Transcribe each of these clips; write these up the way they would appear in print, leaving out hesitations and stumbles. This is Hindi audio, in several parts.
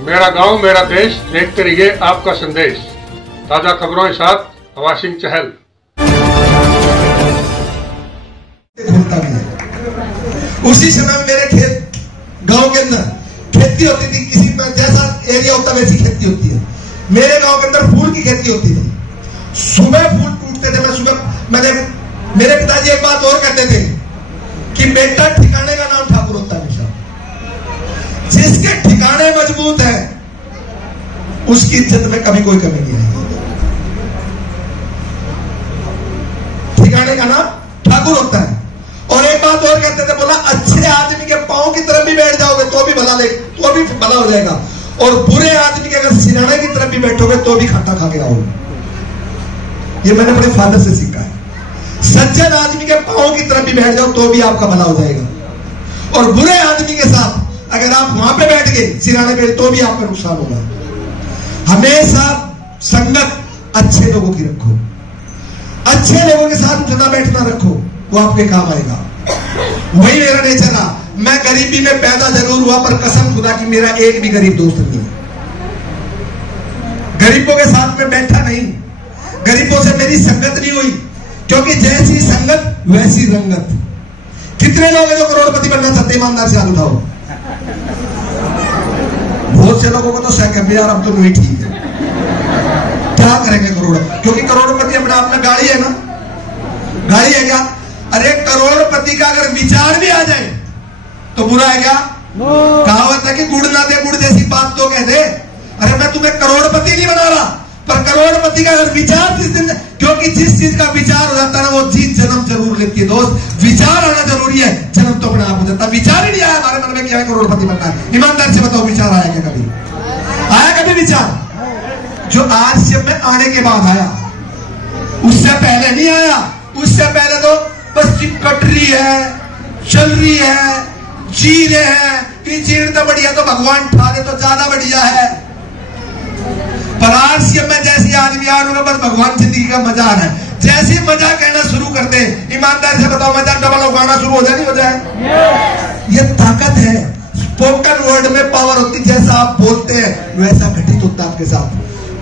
मेरा गांव मेरा देश देखते रहिए आपका संदेश। ताजा खबरों के साथ हवा सिंह चहल। उसी समय मेरे खेत गांव के अंदर खेती होती थी, किसी में जैसा एरिया होता वैसी खेती होती है। मेरे गांव के अंदर फूल की खेती होती थी। सुबह फूल टूटते थे। मेरे पिताजी एक बात और कहते थे कि बेटा ठिकाने का नाम ठाकुर होता है। जिसके ठिकाने मजबूत है उसकी इज्जत में कभी कोई कमी नहीं आएगी। ठिकाने का नाम ठाकुर होता है। और एक बात और कहते थे, बोला अच्छे आदमी के पांव की तरफ भी बैठ जाओगे तो भी भला हो जाएगा, और बुरे आदमी के अगर सिराने की तरफ भी बैठोगे तो भी खट्टा खा के आओगे। ये मैंने अपने फादर से सीखा है। सज्जन आदमी के पांव की तरफ भी बैठ जाओ तो भी आपका भला हो जाएगा, और बुरे आदमी के साथ अगर आप वहां पे बैठ गए सिराने पे तो भी आपका नुकसान होगा। हमेशा संगत अच्छे लोगों की रखो, अच्छे लोगों के साथ उठना बैठना रखो, वो आपके काम आएगा। वही मेरा नेचर था। मैं गरीबी में पैदा जरूर हुआ, पर कसम खुदा की मेरा एक भी गरीब दोस्त नहीं। गरीबों के साथ में बैठा नहीं, गरीबों से मेरी संगत नहीं हुई, क्योंकि जैसी संगत वैसी रंगत। कितने लोग हैं जो करोड़पति बनना चाहते हैं? ईमानदार से हाथ उठाओ। बहुत से लोगों को तो शक है यार अब तो नहीं ठीक है, क्या करेंगे करोड़, क्योंकि करोड़पति अपने आप में गाड़ी है ना। गाड़ी है क्या? अरे करोड़पति का अगर विचार भी आ जाए तो बुरा है क्या? कहावत है कि गुड़ ना दे गुड़ जैसी बात तो कह दे। अरे मैं तुम्हें करोड़पति नहीं बना रहा, पर करोड़पति का अगर विचार जिस दिन, क्योंकि जिस चीज का विचार हो जाता है ना वो चीज जन्म जरूर लेती है दोस्त। विचार आना जरूरी है, जन्म तो अपने आप हो जाता है। विचार ही नहीं आया हमारे मन में कि हमें करोड़पति बनना है। ईमानदार से बताओ, विचार आया क्या? कभी आया? कभी विचार जो आज से में आने के बाद आया, उससे पहले नहीं आया। उससे पहले तो बस कट रही है, चल रही है, जी रहे हैं कि जीण तो बढ़िया, तो भगवान ठाने तो ज्यादा बढ़िया है। पर आज से मैं जैसी आदमी आ रहा हूं, बस भगवान जिंदगी का मजा आ रहा है। जैसे मजा कहना शुरू कर दे, ईमानदार से बताओ, मजा डबल उगाना शुरू हो जाए नहीं हो जाए? ये ताकत है। स्पोकन वर्ड में पावर होती, जैसा आप बोलते हैं वैसा घटित होता है आपके साथ।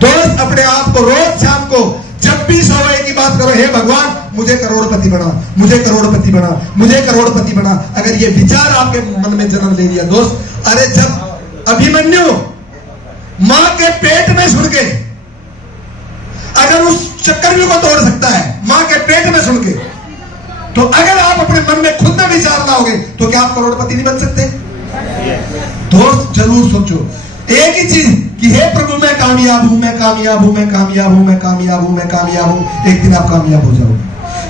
दोस्त अपने आप को रोज शाम को जब भी सोए की बात करो, हे भगवान मुझे करोड़पति बना, मुझे करोड़पति बना, मुझे करोड़पति बना। अगर ये विचार आपके मन में जन्म ले लिया दोस्त, अरे जब अभिमन्यु मां के पेट में सुन के, अगर उस चक्रव्यूह को तोड़ सकता है मां के पेट में सुन के, तो अगर आप अपने मन में खुद में विचार लाओगे तो क्या आप करोड़पति नहीं बन सकते? दोस्त जरूर सोचो एक ही चीज कि हे प्रभु मैं कामयाब हूं, मैं कामयाब हूं, मैं कामयाब हूं, मैं कामयाब हूं, मैं कामयाब हूं। एक दिन आप कामयाब हो जाओगे।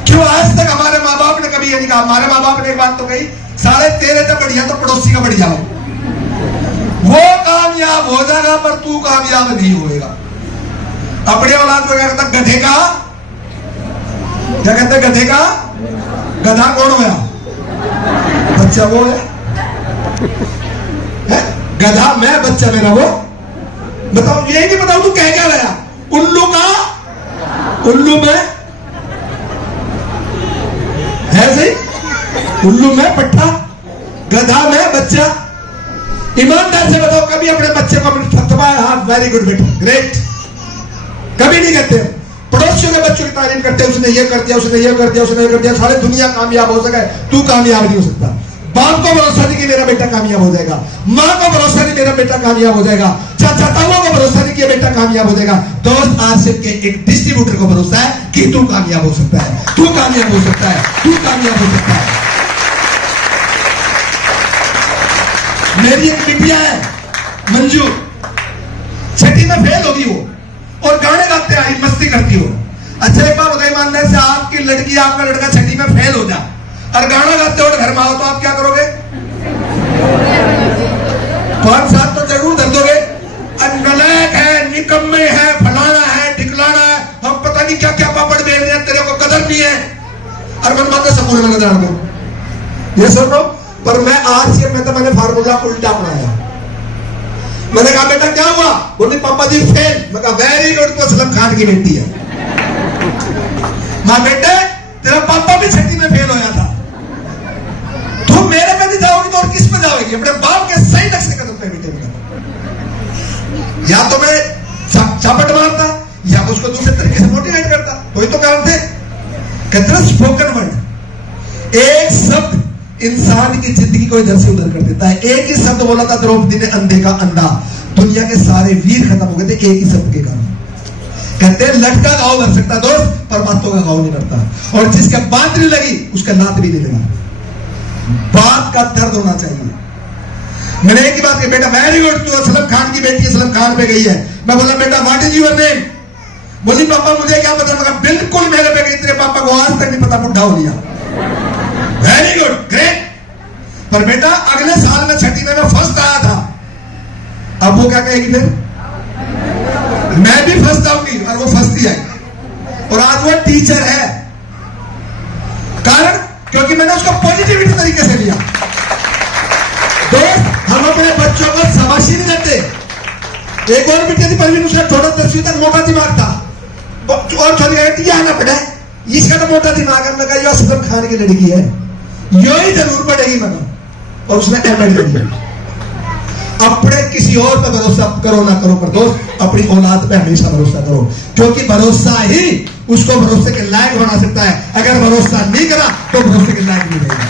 क्यों आज तक हमारे माँ बाप ने कभी ये नहीं कहा? हमारे माँ बाप ने एक बात तो कही, साले तेरे तो बढ़िया तो पड़ोसी का बढ़िया हो, वो कामयाब हो जाएगा पर तू कामयाब नहीं होएगा। अपने औलाद को क्या कहता? गधे का, क्या कहते? गधे का गधा कौन होया? बच्चा वो है, गधा मैं, बच्चा मेरा वो। बताओ, यही नहीं बताओ तू कह क्या रहा? उल्लू का, उल्लू में है सही, उल्लू में पट्टा, गधा में बच्चा। ईमानदार से बताओ, कभी अपने बच्चे को थपथपाया हाथ, वेरी गुड बेटा, ग्रेट, कभी नहीं कहते? पड़ोसियों के बच्चों की तारीफ करते हैं, उसने ये कर दिया, उसने ये कर दिया, उसने ये कर दिया, सारी दुनिया कामयाब हो सके, तू कामयाब नहीं हो सकता। बाप को भरोसा नहीं कि मेरा बेटा कामयाब हो जाएगा, माँ को भरोसा नहीं मेरा बेटा कामयाब हो जाएगा, चाचा ताऊ को भरोसा नहीं कि बेटा कामयाब हो जाएगा। दोस्त आज से एक डिस्ट्रीब्यूटर को भरोसा है कि तू कामयाब हो सकता है, तू कामयाब हो सकता है, तू कामयाब हो सकता है। मेरी एक बिटिया है मंजू, छठी में फेल होगी वो, और गाने गाते आई, मस्ती करती हो। अच्छा एक बात बताइए ईमानदार से, आपकी लड़की आपका लड़का छठी में फेल हो जाए और गाना गाते हो घर में आओ तो आप क्या करोगे? 5-7 तो जरूर धर दोगे। नलायक है, निकम्मे है, फलाना है, ठिकलाना है, हम पता नहीं क्या क्या पापड़ बेच रहे हैं, तेरे को कदर नहीं है, और मन मानते सकून में नजर दो। ये सुन लो, पर मैं आज से मैंने फार्मूला उल्टा अपनाया। मैंने कहा बेटा क्या हुआ? बोले पापा जी फेल। मैं कहा वेरी गुड, तो असलम खान की बेटी है। मां बेटे तेरा पापा भी छठी में फेल होया था, तुम मेरे पे नहीं जाओगी तो और किस पे जाओगी? अपने बाप के सही नक्शे कदम पे बेटे। कहते हैं स्पोकन वर्ड, एक शब्द इंसान की जिंदगी को इधर से उधर कर देता है। एक ही शब्द बोला था द्रौपदी ने, अंधे का अंधा, दुनिया के सारे वीर खत्म हो गए थे एक ही शब्द के कारण। कहते हैं लटका घाव भर सकता दोस्त, पर बातों का घाव नहीं करता, और जिसके बात नहीं लगी उसका लात भी नहीं लगा। बात का दर्द होना चाहिए। मैंने एक ही बात की, बेटा वेरी गुड, तू असलम खान की बेटी असलम खान पे गई है। मैं बोला बेटा व्हाट इज योर नेम? बोली पापा मुझे क्या पता। मगर बिल्कुल मेरे पे गई, तेरे पापा को आज तक नहीं पता, बुढ़ा हो लिया। Very good, great. पर बेटा अगले साल में छठी में फर्स्ट आया था। अब वो क्या कहेगी फिर? मैं भी फर्स्ट आऊंगी, और वो फर्स्ट ही आई। और आज वो टीचर है। कारण क्योंकि मैंने उसको पॉजिटिविटी तरीके से लिया। दोस्त, हम अपने बच्चों को शाबाशी नहीं देते। एक और बेटी थी परवीन, उसका छोटा 10वीं तक मोटा दिमाग था, और छोटी बेटी आना पड़ा, इसका तो मोटा दिमाग है। मैं कहा असलम खान की लड़की है, यो ही जरूर पड़ेगी मगर। और उसने एमएड कर दिया। अपने किसी और पर भरोसा करो ना करो, पर दोस्त अपनी औलाद पे हमेशा भरोसा करो, क्योंकि भरोसा ही उसको भरोसे के लायक बना सकता है। अगर भरोसा नहीं करा तो भरोसे के लायक नहीं रहेगा।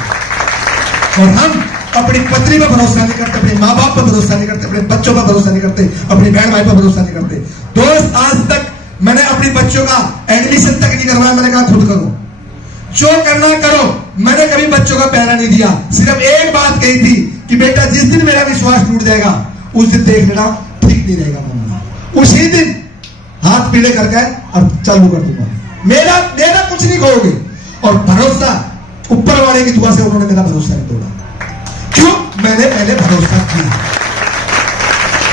और हम अपनी पत्नी पर भरोसा नहीं करते, अपने माँ बाप पर भरोसा नहीं करते, अपने बच्चों पर भरोसा नहीं करते, अपनी बहन भाई पर भरोसा नहीं करते। दोस्त, आज तक मैंने अपने बच्चों का एडमिशन तक नहीं करवाया। मैंने कहा खुद करो, जो करना करो। मैंने कभी बच्चों का पैरा नहीं दिया। सिर्फ एक बात कही थी कि बेटा जिस दिन मेरा विश्वास टूट जाएगा उस दिन देख लेना ठीक नहीं रहेगा मम्मा। उसी दिन हाथ पीले करके और चालू कर दूंगा। मेरा कुछ नहीं कहोगे। और भरोसा ऊपर वाले की दुआ से उन्होंने मेरा भरोसा नहीं तोड़ा। क्यों? मैंने पहले भरोसा किया।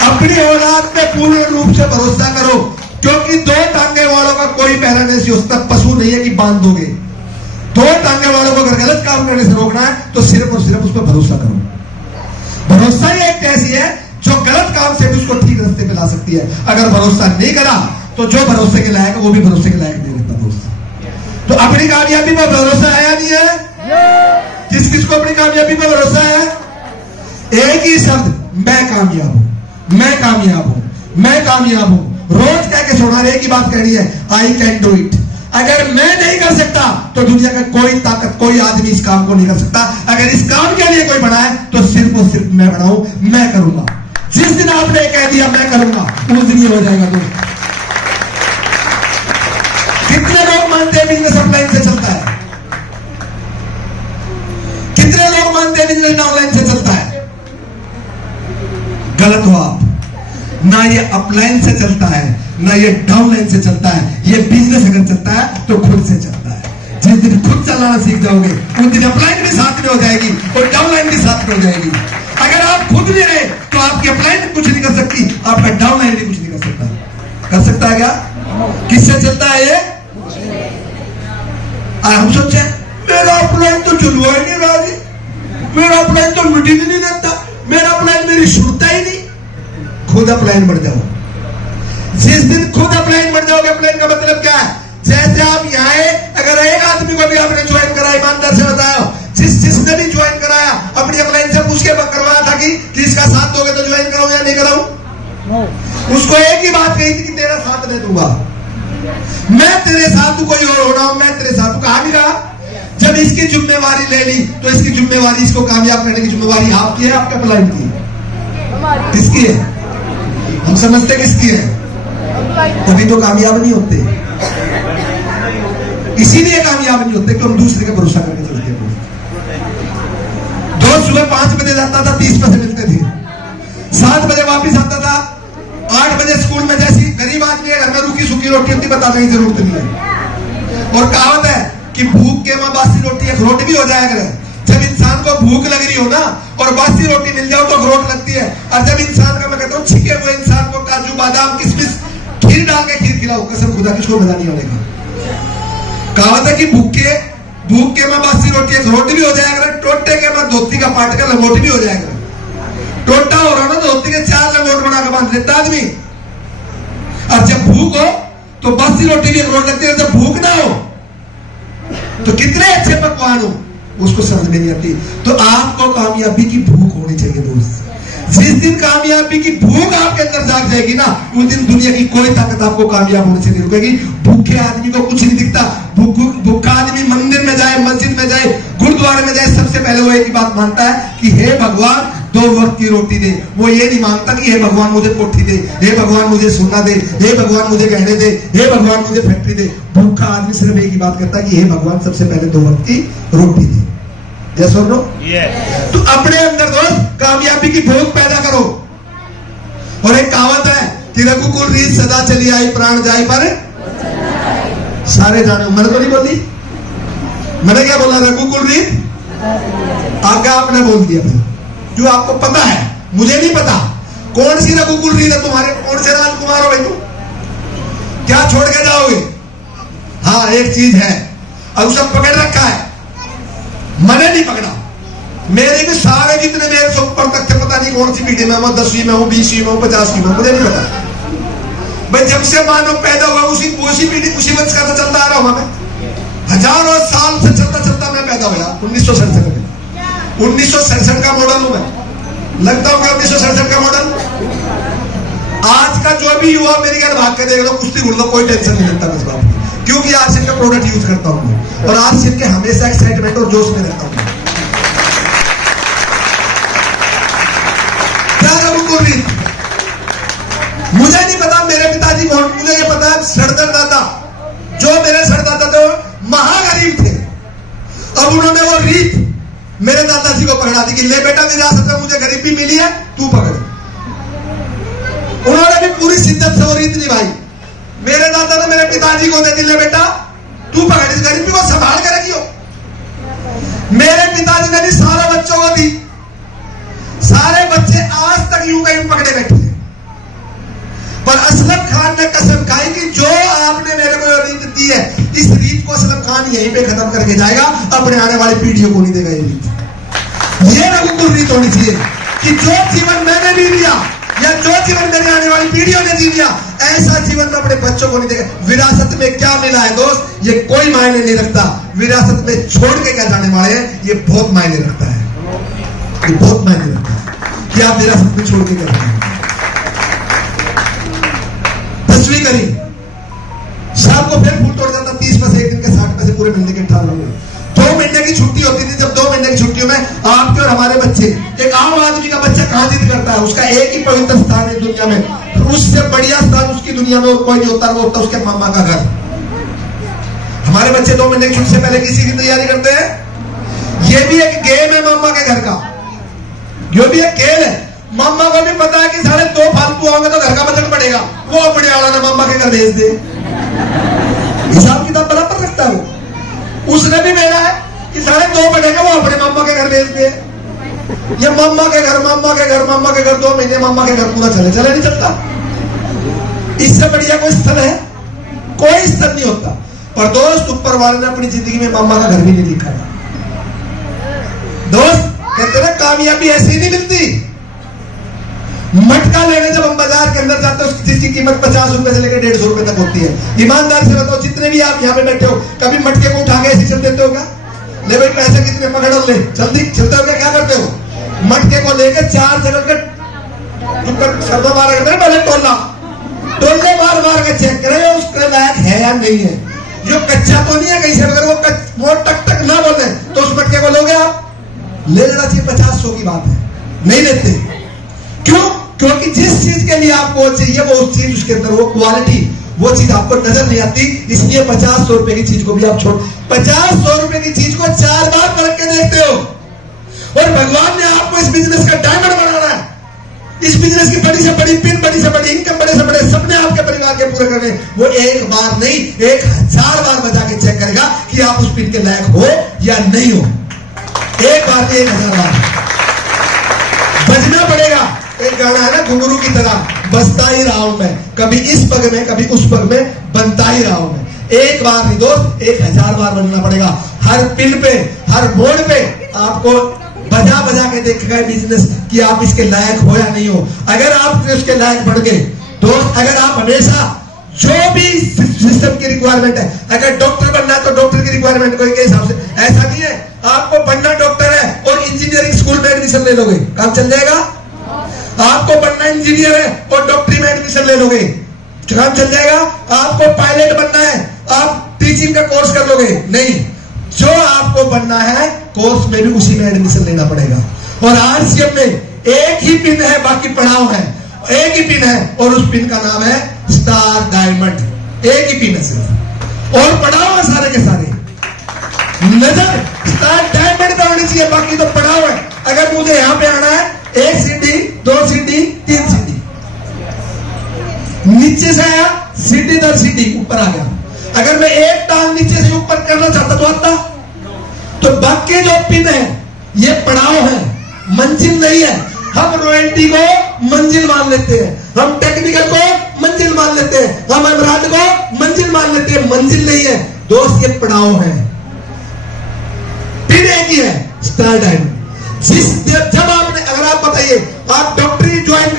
अपनी औलाद पे पूर्ण रूप से भरोसा करो, क्योंकि दो टांगे वालों का कोई पहरा नहीं होता। पशु नहीं है कि बांध दोगे। दो टांगे वालों को अगर गलत काम करने से रोकना है तो सिर्फ और सिर्फ उस पर भरोसा करो। भरोसा ही एक ऐसी है जो गलत काम से भी उसको ठीक रास्ते पे ला सकती है। अगर भरोसा नहीं करा तो जो भरोसे के लायक है वो भी भरोसे के लायक नहीं रहता दोस्त। तो अपनी कामयाबी पर भरोसा आया नहीं है? किस किस को अपनी कामयाबी पर भरोसा है? एक ही शब्द, मैं कामयाब हूं, मैं कामयाब हूं, मैं कामयाब हूं। रोज कह के छोड़ा, एक ही बात कहनी है, आई कैन डू इट। अगर मैं नहीं कर सकता तो दुनिया का कोई ताकत, कोई आदमी इस काम को नहीं कर सकता। अगर इस काम के लिए कोई बना है तो सिर्फ और सिर्फ मैं बनाऊं, मैं करूंगा। जिस दिन आपने कह दिया मैं करूंगा, उस दिन ही हो जाएगा दोस्त। कितने लोग मानते हैं बिजनेस ऑनलाइन से चलता है? कितने लोग मानते हैं बिजनेस ऑनलाइन से चलता है? गलत हो आप। ना ये अपलाइन से चलता है, ना ये डाउनलाइन से चलता है। ये बिजनेस अगर चलता है तो खुद से चलता है। जिस दिन खुद चलाना सीख जाओगे उस दिन अपलाइन भी साथ में हो जाएगी और डाउनलाइन भी साथ में हो जाएगी। अगर आप खुद नहीं रहे तो आपकी अपलाइन कुछ नहीं कर सकती, आपका डाउनलाइन भी कुछ नहीं कर सकता। कर सकता है क्या? किससे चलता है ये? हम सोचे मेरा अपलाइन तो चलवा ही नहीं रहा जी, मेरा अपलाइन तो मीटिंग ही नहीं देता, मेरा अपलाइन मेरी सुनता ही नहीं। खुद अपलाइन बढ़ जाओ। जिस दिन खुद अपलाइन बढ़ जाओगे, अपलाइन का मतलब क्या है? जैसे आप यहाँ आए, अगर एक आदमी को भी आपने ज्वाइन कराया, ईमानदार से बताओ, जिसने भी ज्वाइन कराया अपनी अपलाइन से पूछ के करवाया था कि इसका साथ दोगे तो ज्वाइन कराऊं या नहीं कराऊं? उसको एक ही बात कही थी कि तेरा साथ नहीं दूंगा, मैं तेरे साथ, तू कोई और होना हो, मैं तेरे साथ। कहा भी रहा। जब इसकी जिम्मेवारी ले ली तो इसकी जिम्मेवारी, इसको कामयाब करने की जिम्मेवारी आपकी है, आपके अपलाइन की? किसकी है? हम समझते किसकी है, तभी तो कामयाब नहीं होते। इसीलिए कामयाब नहीं होते कि हम दूसरे का भरोसा करके चलते हैं। दोस्त सुबह 5 बजे जाता था, 30 पैसे मिलते थे, 7 बजे वापिस आता था, 8 बजे स्कूल में जैसी गरीब आदमी है, घर में रूखी सूखी रोटी होती, बताने की जरूरत नहीं है। और कहावत है कि भूख के मां बासी रोटी अखरोट भी हो जाया करे। जब इंसान को भूख लग रही हो ना और बासी रोटी मिल जाओ तो अखरोट लगती है। और जब इंसान का, मैं कहता हूँ, छिके हुए इंसान को काजू बादाम किशमिश खीर डाल के खीर खिलाओ, कसम खुदा किसको मजा नहीं आएगा। कहावत है कि भूख के मां बासी रोटी अखरोट भी हो जाया करे, टोटे के मां धोती का पाट कर लंगोट भी हो जाया करे। टोटा हो रहा ना धोती के 4 लंगोट बना के बांध लेता आदमी। और जब भूख हो तो बासी रोटी भी अखरोट लगती है। जब भूख ना हो तो कितने अच्छे पकवान हो उसको समझ में नहीं आती। तो आपको कामयाबी की भूख होनी चाहिए दोस्त। जिस दिन कामयाबी की भूख आपके अंदर जाग जाएगी ना, उस दिन दुनिया की कोई ताकत आपको कामयाब होने से नहीं रुकेगी। भूखे आदमी को कुछ नहीं दिखता। भूखा आदमी मंदिर में जाए, मस्जिद में जाए, गुरुद्वारे में जाए, सबसे पहले वो एक ही बात मांगता है कि हे भगवान 2 वक्त की रोटी दे। वो ये नहीं मांगता कि हे भगवान मुझे कोठी दे, हे भगवान मुझे सोना दे, हे भगवान मुझे गहने दे, हे भगवान मुझे फैक्ट्री दे। भूखा आदमी सिर्फ एक ही बात करता है कि हे भगवान सबसे पहले 2 वक्त की रोटी दे। यस और नो? तो अपने अंदर दोस्त कामयाबी की भूख पैदा करो। और एक कहावत है कि रघुकुल रीत सदा चली आई, प्राण जाए पर सारे जाने। मैंने तो नहीं बोली, मैंने क्या बोला? रघुकुल रीत आगे आपने बोल दिया। फिर जो आपको पता है, मुझे नहीं पता कौन सी रघुकुल रीत है तुम्हारे, कौन से राजकुमार हो भाई तुम, क्या छोड़ के जाओगे? हाँ एक चीज है, अब सब पकड़ रखा है, मैंने नहीं पकड़ा। मेरे भी सारे जितने मेरे से ऊपर तक थे, पता नहीं कौन सी पीढ़ी में हूं, 10वीं में हूं, 20वीं में हूं, 50वीं में, मुझे नहीं पता भाई। जब से मानव पैदा हुआ उसी पीढ़ी, उसी वंश का तो चलता आ रहा हूं मैं। हजारों साल से चलता चलता मैं पैदा हुआ 1967 में। 1967 का मॉडल हूं मैं, लगता हूं 1967 का मॉडल। आज का जो भी युवा मेरी घर भाग के देख लो, कुश्ती भूल लो, कोई टेंशन नहीं लगता इस बात की, क्योंकि आरसीएम का प्रोडक्ट यूज करता हूं और आरसीएम के हमेशा एक्साइटमेंट और जोश में रहता हूं। क्या रघुकुल रीत? मुझे नहीं पता मेरे पिताजी कौन, मुझे ये पता है सरदार दादा, जो मेरे सरदादा थे महागरीब थे। अब उन्होंने वो रीत मेरे दादाजी को पकड़ा दी कि ले बेटा विरासत में मुझे गरीबी मिली है, तू पकड़। उन्होंने भी पूरी शिद्दत से वो रीत निभाई। मेरे दादा ने मेरे पिताजी को दे दी, ले बेटा तू पकड़, इस गरीबी को संभाल कर रखियो। मेरे पिताजी ने भी सारे बच्चों को दी। सारे बच्चे आज तक यूं कहीं पकड़े बैठे हैं। पर असलम खान ने कसम खाई कि जो आपने मेरे को रीत दी है, इस रीत को असलम खान यहीं पे खत्म करके जाएगा, अपने आने वाली पीढ़ियों को नहीं देगा ये रीत। ये रघुकुल रीत होनी चाहिए कि जो जीवन मैंने भी लिया या जो जीवन मेरे आने वाली पीढ़ियों ने जी लिया, ऐसा जीवन में अपने बच्चों को नहीं देगा। विरासत में क्या मिला है दोस्त, ये कोई मायने नहीं रखता। विरासत में छोड़ के क्या जाने वाले हैं, ये बहुत मायने रखता है। ये बहुत मायने रखता है कि आप विरासत में छोड़ के क्या जाने। 10वीं करी, शाम को फिर फूल तोड़ जाता, 30 पैसे एक दिन के 60 पैसे पूरे महीने के 18 होंगे। 2 महीने की छुट्टी होती थी। जब 2 महीने की छुट्टियों में आपके और हमारे बच्चे, एक आम आदमी का बच्चा कहां जिद करता है, उसका एक ही पवित्र स्थान है दुनिया में, उससे बढ़िया स्थान उसकी दुनिया में और कोई नहीं होता, वो होता उसके मामा का घर। हमारे बच्चे 2 महीने की छुट्टी से पहले किसी की तैयारी करते हैं। ये भी एक गेम है मामा के घर का, ये भी एक खेल है। मामा को भी पता है कि 2.5 फालतू आओगे तो घर का बजट बढ़ेगा, वो अपने आला ने मामा के घर भेज दे। हिसाब किताब बराबर रखता है वो। उसने भी मेरा है कि 2.5 बढ़ेगा, वो अपने मामा के घर भेज दे। ये मामा के घर, मामा के घर, मामा के घर, 2 महीने मामा के घर पूरा चले नहीं चलता। इससे बढ़िया कोई स्थल है? कोई स्थल नहीं होता। पर दोस्त, ऊपर वाले ने अपनी जिंदगी में मामा का घर भी नहीं दिखा। दोस्त कहते ना कामयाबी ऐसे ही नहीं मिलती। मटका लेने जब हम बाजार के अंदर जाते हैं, उसकी जिसकी कीमत 50 रुपए से लेकर 150 रुपए तक होती है। ईमानदार से बताओ, जितने भी आप यहाँ पे बैठे हो, कभी मटके को उठा के ऐसे चल देते हो क्या? ले भाई पैसे कितने, पकड़ ले, जल्दी चलते हो क्या करते हो? मटके को लेकर 4 जगह के शब्द मारा करते हैं, पहले टोले मार के चेक करें उसके लायक है या नहीं है। जो कच्चा तो नहीं है कहीं से, अगर वो टक टक ना बोले तो उस मटके को लोगे आप? ले लेना चाहिए। 50-100 की बात है, नहीं लेते। क्यों? क्योंकि जिस चीज के लिए आपको चाहिए वो उस चीज, उसके अंदर वो क्वालिटी, वो चीज आपको नजर नहीं आती। इसलिए 50-100 रुपए की चीज को भी आप छोड़, 50-100 रुपए की चीज को 4 बार परख के देखते हो। और भगवान ने आपको इस बिजनेस का डायमंड बनाना है। इस बिजनेस की बड़ी से बड़ी पिन, बड़ी से बड़ी इनकम, बड़े से बड़े सपने आपके परिवार के पूरे करने, वो एक बार नहीं 1000 बार बजा के चेक करेगा कि आप उस पिन के लायक हो या नहीं हो। एक बार नहीं, 1000 बार बजना पड़ेगा। एक गाना है ना, घुंघरू की तरह बजता ही रहा हूं मैं, कभी इस पग में कभी उस पग में बनता ही रहा हूं मैं। एक बार नहीं दोस्त, 1000 बार बनना पड़ेगा। हर पिन पे, हर बोर्ड पे आपको बजा बजा के देखेगा बिजनेस कि आप इसके लायक हो या नहीं हो। अगर आप उसके लायक बढ़ गए दोस्त, अगर आप हमेशा जो भी सिस्टम की रिक्वायरमेंट है, अगर डॉक्टर बनना है तो डॉक्टर की रिक्वायरमेंट को के हिसाब से, ऐसा नहीं है आपको बनना डॉक्टर है और इंजीनियरिंग स्कूल में एडमिशन ले लोगे, काम चल जाएगा? आपको बनना इंजीनियर है और डॉक्टरी में एडमिशन ले लोगे, काम चल जाएगा। आपको पायलट बनना है, आप टीचिंग का कोर्स कर लोगे, नहीं। जो आपको बनना है कोर्स में भी उसी में एडमिशन लेना पड़ेगा। और आरसीएम में एक ही पिन है, बाकी पड़ाव है, एक ही पिन है और उस पिन का नाम है स्टार डायमंड। एक ही पिन है सिर्फ और पड़ाव है सारे के सारे। नजर स्टार डायमंड पे होनी चाहिए, बाकी तो पड़ाव है। अगर मुझे यहां पे आना है 1 सीढ़ी 2 सीढ़ी 3 सीढ़ी, नीचे से आया सीढ़ी दर सीढ़ी ऊपर आ गया। अगर मैं एक टांग नीचे से ऊपर करना चाहता तो आता। तो बाकी जो पिन है ये पड़ाव है, मंजिल नहीं है। हम रॉयल्टी को मंजिल मान लेते हैं, हम टेक्निकल को मंजिल मान लेते हैं, हम एमराल्ड को मंजिल मान लेते हैं। मंजिल नहीं है दोस्त, ये पड़ाव है। पिन एक ही है, स्टार डायमंड। जब आपने, अगर आप बताइए आप डॉक्टरी ज्वाइन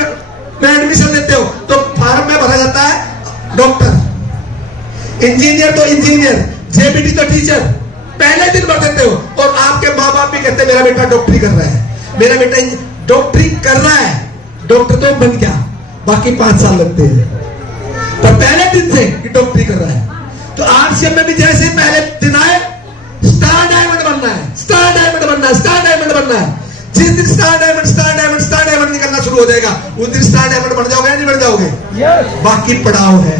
में एडमिशन लेते हो तो फॉर्म में भरा जाता है डॉक्टर, इंजीनियर तो इंजीनियर, जेबीटी तो टीचर, पहले दिन भर देते हो। और आपके माँ बाप भी कहते हैं मेरा बेटा डॉक्टरी कर रहा है, मेरा बेटा डॉक्टरी कर रहा है, डॉक्टर तो बन गया, बाकी 5 साल लगते हैं। पर पहले दिन से कि डॉक्टरी कर रहा है। तो आरसीएम में भी जैसे पहले दिन आए स्टार डायमंड बनना है, स्टार डायमंड बनना है, स्टार डायमंड बनना है। जिस दिन star diamond star diamond star diamond निकलना शुरू हो जाएगा उस दिन स्टार डायमंड बन जाओगे या नहीं बन जाओगे? बाकी पड़ाव है।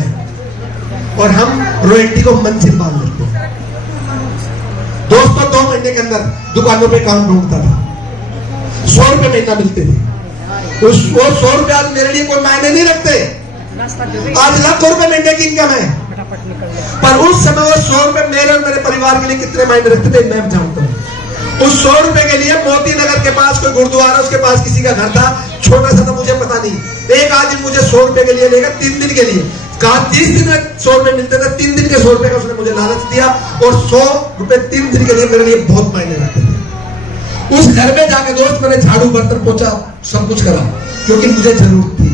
और हम रॉयल्टी को मंजिल मान लेते हैं। दोस्तों 2 महीने के अंदर दुकानों पे काम ढूंढता था, 100 रुपए महीना मिलते थे। वो 100 रुपए आज मेरे लिए कोई मायने नहीं रखते। आज लाखों रुपए महीने की इनकम है, पर उस समय वो 100 रुपए मेरे और मेरे परिवार के लिए कितने मायने रखते थे मैं जानता हूँ। उस 100 रुपए के लिए मोती नगर के पास कोई गुरुद्वारा, उसके पास किसी का घर था, छोटा सा था, मुझे पता नहीं। एक आदमी मुझे 100 रुपए के लिए लेगा 3 दिन के लिए, कहा 30 दिन में 100 रुपए मिलते थे, 3 दिन के 100 रुपए का उसने मुझे लालच दिया। और 100 रुपए 3 दिन के लिए मेरे लिए बहुत मायने रखते थे। उस घर में जाके दोस्त मैंने झाड़ू बर्तन पोछा सब कुछ करा क्योंकि मुझे जरूरत थी।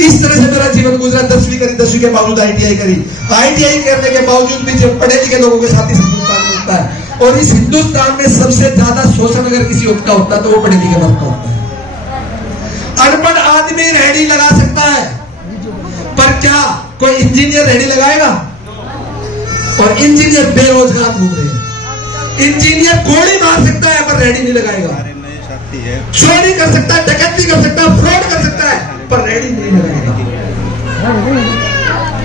इस तरह से मेरा जीवन गुजरा। 10वीं करी, 10वीं के बावजूद ITI करी। ITI करने के बावजूद भी जो पढ़े लिखे लोगों के साथ ही हिंदुस्तान में होता है। और इस हिंदुस्तान में सबसे ज्यादा शोषण अगर किसी का होता है तो वो पढ़े लिखे वर्ग का होता है। अनपढ़ आदमी रेहड़ी लगा सकता है, पर क्या कोई इंजीनियर रेहड़ी लगाएगा? और इंजीनियर बेरोजगार घूम रहे हैं। इंजीनियर गोली मार सकता है पर रेहड़ी नहीं लगाएगा। चोरी कर सकता है, डकैती कर सकता है, फ्रॉड कर सकता है, पर रेहड़ी नहीं लगाएगा।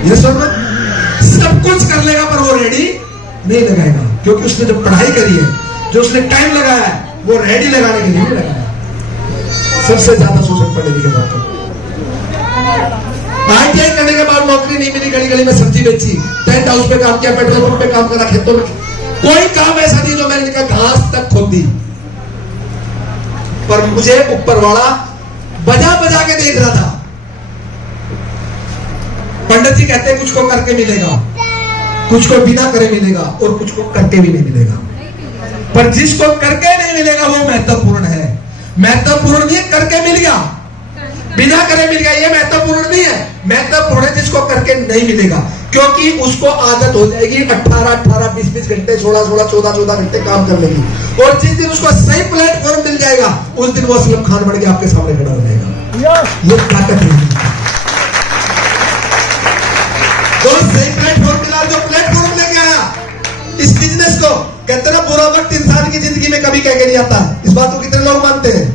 ये सुनो, सब कुछ कर लेगा पर वो रेहड़ी नहीं लगाएगा, क्योंकि उसने जो पढ़ाई करी है, जो उसने टाइम लगाया है, वो रेहड़ी लगाने के लिए नहीं लगाया। सबसे ज्यादा शोषण पढ़े लिखे बात। ITI करने के बाद नौकरी नहीं मिली, गली गली में सब्जी बेची, टेंट हाउस पे काम किया, पेट्रोल पंप पे काम करा, खेतों में कोई काम ऐसा नहीं जो मैंने कहा घास तक खोदी। पर मुझे ऊपर वाला बजा बजा के देख रहा था। पंडित जी कहते हैं कुछ को करके मिलेगा, कुछ को बिना करे मिलेगा और कुछ को करके भी नहीं मिलेगा। पर जिसको करके नहीं मिलेगा वो महत्वपूर्ण है। महत्वपूर्ण नहीं है करके मिल गया, बिना करे मिल गया, ये महत्वपूर्ण नहीं है। महत्वपूर्ण है जिसको करके नहीं मिलेगा, क्योंकि उसको आदत हो जाएगी 18-18, 20-20 घंटे, 16-16, 14-14 घंटे काम करने की। और जिस दिन उसको सही प्लेटफॉर्म मिल जाएगा उस दिन वो असलम खान बढ़ के आपके सामने खड़ा हो जाएगा। ये ताकत है। तो सही प्लेटफॉर्म मिला, जो प्लेटफॉर्म लेके आया इस बिजनेस को, कहते ना बुरा वक्त इंसान की जिंदगी में कभी कह के नहीं आता। इस बात को कितने लोग मानते हैं?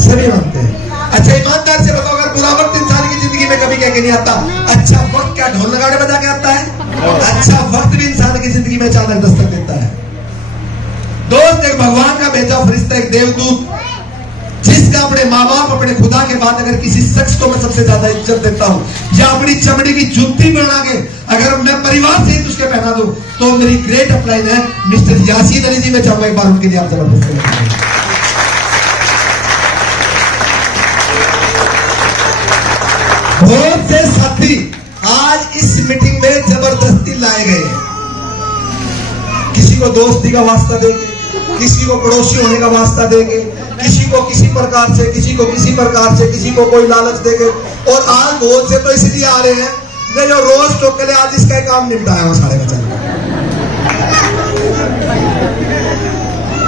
सभी मानते हैं। अच्छा ईमानदार से बताओ, अगर बुरा वक्त इंसान की जिंदगी में कभी कह के नहीं आता, अच्छा वक्त क्या ढोल नगाड़े बजा के आता है? अच्छा वक्त भी इंसान की जिंदगी में अचानक दस्तक देता है। दोस्त, एक भगवान का भेजा फरिश्ता, एक देवदूत, जिसका अपने माँ बाप, अपने खुदा के बाद अगर किसी शख्स को मैं सबसे ज्यादा इज्जत देता हूँ, या अपनी चमड़ी की जूती बना के अगर मैं परिवार से उसके पहना दूं, तो मेरी ग्रेट अपलाइन है मिस्टर यासीन अली जी। मैं चाहूंगा एक बार उनके लिए आप जबरदस्त। बहुत से साथी आज इस मीटिंग में जबरदस्ती लाए गए। किसी को दोस्ती का वास्ता देके, किसी को पड़ोसी होने का वास्ता देके, किसी को किसी प्रकार से, किसी को किसी प्रकार से, किसी को कोई लालच देके। और आज बहुत से तो इसलिए आ रहे हैं जो रोज टोकले आज इसका काम निपटाया हुआ सारे बच्चे।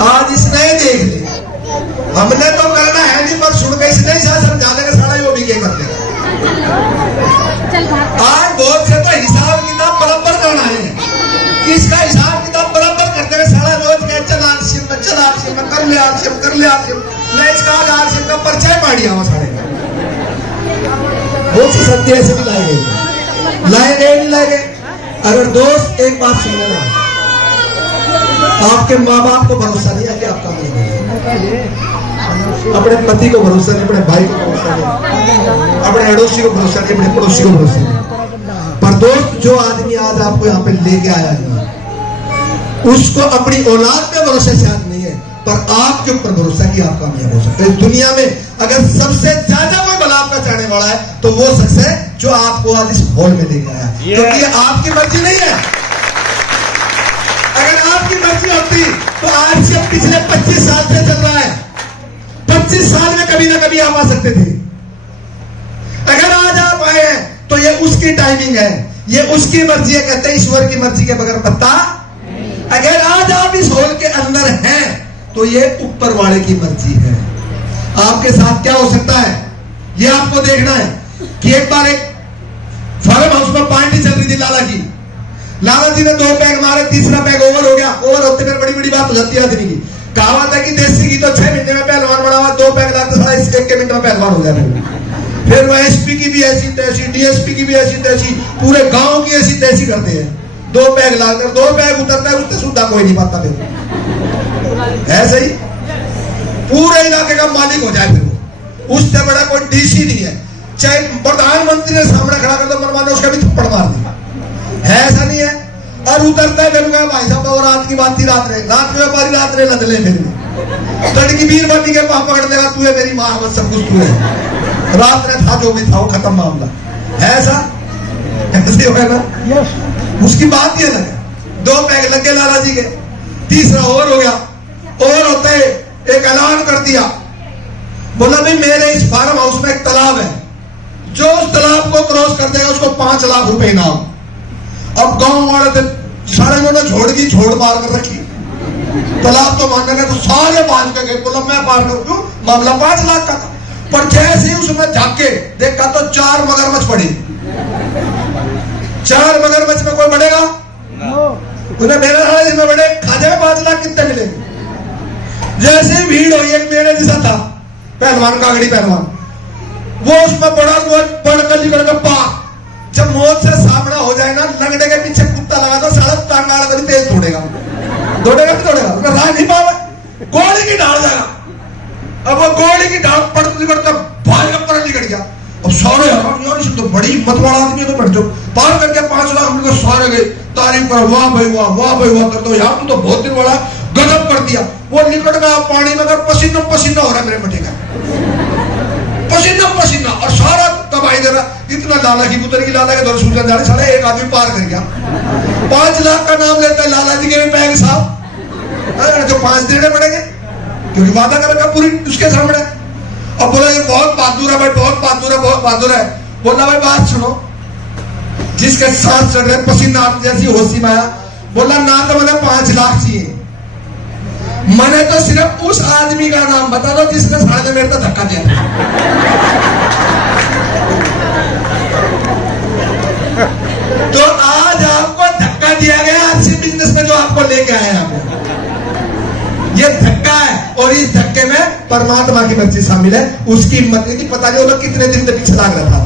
आज इसने देख ले, हमने तो करना है नहीं, पर सुन के इसने समझा देगा सारा वो भी क्या कर देगा। आज बहुत से तो हिसाब किताब बराबर करना है, किसका हिसाब किताब बराबर करते हुए सारा रोज के चल आरसीएम कर ले आरसीएम ले इसका आरसीएम का परिचय पाड़िया हुआ सारे बहुत से सत्य ऐसे भी लाएंगे नहीं लाएंगे। अगर दोस्त एक बात सुन लेना, आपके माँ बाप को भरोसा नहीं है कि आपका अपने पति को भरोसा नहीं, अपने भाई को भरोसा नहीं, अपने अड़ोसी को भरोसा नहीं, अपने पड़ोसी को भरोसा नहीं। पर दोस्त जो आदमी आज आपको यहाँ पे लेके आया है, उसको अपनी औलाद पे भरोसा शायद नहीं है, पर आपके ऊपर भरोसा कि आप कामयाब हो सकते हैं। दुनिया में अगर सबसे ज्यादा कोई भला आपका चाहने वाला है तो वो शख्स है जो आपको आज इस हॉल में लेके आया, क्योंकि ये आपकी मर्जी नहीं है। अगर आपकी मर्जी होती तो आज से पिछले 25 साल से चल रहा है, 25 साल में कभी ना कभी आप आ सकते थे। अगर आज आप आए हैं तो ये उसकी टाइमिंग है, ये उसकी मर्जी है। कहते हैं ईश्वर की मर्जी के बगैर पत्ता। अगर आज आप इस हॉल के अंदर हैं तो ये ऊपर वाले की मर्जी है। आपके साथ क्या हो सकता है ये आपको देखना है। कि एक बार एक फार्म हाउस में पार्टी चल रही थी लाला जी ने 2 पैग मारे, तीसरा पैग ओवर हो गया। ओवर होते फिर बड़ी बड़ी बात हो जाती है आदमी की। कहावत है कि देसी की तो 6 महीने में पहलवान बना हुआ, 2 पैग लाते सारा 1 मिनट में पहलवान हो जाता। फिर वह एसपी की भी ऐसी तैसी, डीएसपी की भी ऐसी तैसी, पूरे गांव की ऐसी तैसी करते हैं। 2 पैग लाकर 2 पैग उतरता है, उससे सुधा कोई नहीं पाता। फिर ऐसे ही पूरे इलाके का मालिक हो जाए, फिर उससे बड़ा कोई डीसी नहीं है। चाहे प्रधानमंत्री ने सामने खड़ा कर दो, मनमाना उसका भी थप्पड़ मार दे, ऐसा नहीं है। और उतरता है फिर भाई साहब और रात की बात थी, रात में व्यापारी रात रे लदले फिर तड़की बीरबानी के पास पकड़ देगा, तू है मेरी माँ, सब कुछ तू है। रात में था जो भी था वो खत्म मामला, ऐसा ऐसे हो ना। उसकी बात ही अलग है। 2 पैग लग गए लाला जी के, तीसरा और हो गया। और होते एक ऐलान कर दिया, बोला भाई मेरे इस फार्म हाउस में एक तालाब है, जो उस तालाब को क्रॉस कर देगा उसको 5 लाख रुपए इनाम। अब गांव वाले थे सारे ने छोड़ मार कर रखी। तालाब तो मानने गए तो सारे बांध के गए, बोला मैं पार कर दूं, मामला 5 लाख का था। पर जैसे ही उसमें झाके देखा तो 4 मगरमच्छ पड़ी। 4 मगरमच्छ में कोई बढ़ेगा उन्हें मेरे सारे जिसमें बढ़े खा जाए 5 लाख कितने मिलेंगे। जैसे भीड़ हुई, एक मेरे जैसा था पहलवान, कागड़ी पहलवान, वो उसमें बड़ा कली करके पार। जब मौत से सामना हो जाए ना, लंगड़े के पीछे कुत्ता लगा दो, सारा टांगा कभी तेज दौड़ेगा उसमें राह नहीं पावे, गोली की ढाल जाएगा। अब वो गोली की ढाल पड़ता भाग पर निकल गया। अब सारे यार तो बड़ी हिम्मत वाला आदमी है, तो बैठ जाओ पार करके 5 लाख रुपए को सारे गए तारीफ कर, वाह भाई वाह, वाह भाई वाह कर दो यार, तू तो बहुत दिन वाला गजब कर दिया। वो निकट गया पानी में, अगर पसीना पसीना हो रहा है मेरे बेटे का, पसीना पसीना, और सारा तबाही दे रहा। इतना लाला की पुत्र की लाला के दौर सूचना जा रहे, सारा एक आदमी पार कर गया। 5 लाख का नाम लेता है लाला जी के भी पैग साहब, जो 5 देने पड़ेंगे क्योंकि वादा करेगा पूरी उसके सामने। अब बोला ये बहुत बहादुर है भाई, बहुत बहादुर है, बहुत बहादुर है। बोला भाई बात सुनो, जिसके साथ चढ़ रहे पसीना जैसी होशी में आया, बोला ना तो मैंने 5 लाख चाहिए, मैंने तो सिर्फ उस आदमी का नाम बता दो जिसने साढ़े मेरे को धक्का दिया। तो आज आपको धक्का दिया गया आरसी बिजनेस में, जो आपको लेके आए यहाँ पे, ये धक्का है। और इस धक्के में परमात्मा की मर्जी शामिल है। उसकी हिम्मत नहीं थी, पता नहीं वो लोग कितने दिन तक पीछे लाग रहा था।